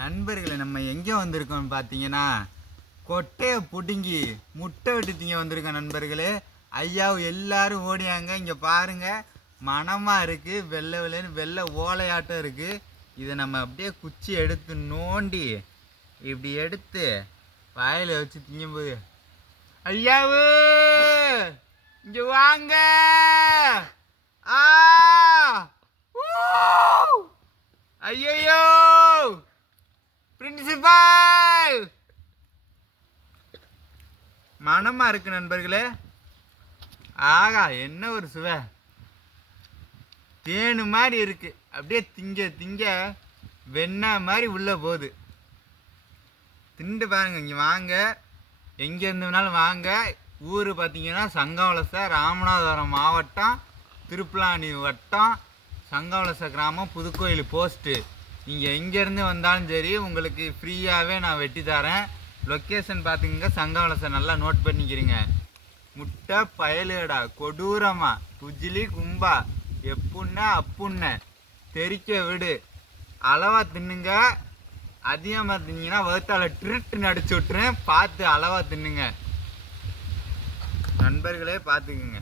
நண்பர்களே, நம்ம எங்கே வந்திருக்கோம் பார்த்தீங்கன்னா, கொட்டையை பிடுங்கி முட்டை விட்டு திங்க வந்திருக்கோம் நண்பர்களே. ஐயாவும் எல்லாரும் ஓடியாங்க. இங்கே பாருங்க, மணமாக இருக்குது, வெள்ளை வெள்ளைன்னு வெள்ளை ஓலையாட்டம் இருக்குது. இதை நம்ம அப்படியே குச்சி எடுத்து நோண்டி இப்படி எடுத்து வாயில் வச்சு திங்கும்போது, ஐயாவு இங்கே வாங்க, ஆ ஐயோ பிரின்சிபால், மனமா இருக்கு நண்பர்களே. ஆகா, என்ன ஒரு சுவை, தேனு மாதிரி இருக்கு. அப்படியே திங்க திங்க வெண்ணெய் மாதிரி உள்ள போகுது. திண்டு பாருங்க. இங்கே வாங்க, எங்கே இருந்ததுனாலும் வாங்க. ஊர் பார்த்தீங்கன்னா சங்கவலசை, ராமநாதபுரம் மாவட்டம், திருப்புலானி வட்டம், சங்கவலசை கிராமம், புதுக்கோயில் போஸ்ட்டு. நீங்கள் எங்கேருந்து வந்தாலும் சரி, உங்களுக்கு ஃப்ரீயாகவே நான் வெட்டி தரேன். லொக்கேஷன் பார்த்துங்க, சங்கவலசை நல்லா நோட் பண்ணிக்கிறீங்க. முட்டை பயலுடா, கொடூரமா குஜிலி கும்பா, எப்புண்ண அப்புண்ண தெரிக்க விடு, அளவா தின்னுங்க. அதிகமாக தின்னீங்கன்னா வகுத்தால ட்ரிட்டுன்னு அடிச்சு விட்டுறேன். பார்த்து அளவா தின்னுங்க நண்பர்களே, பார்த்துக்குங்க.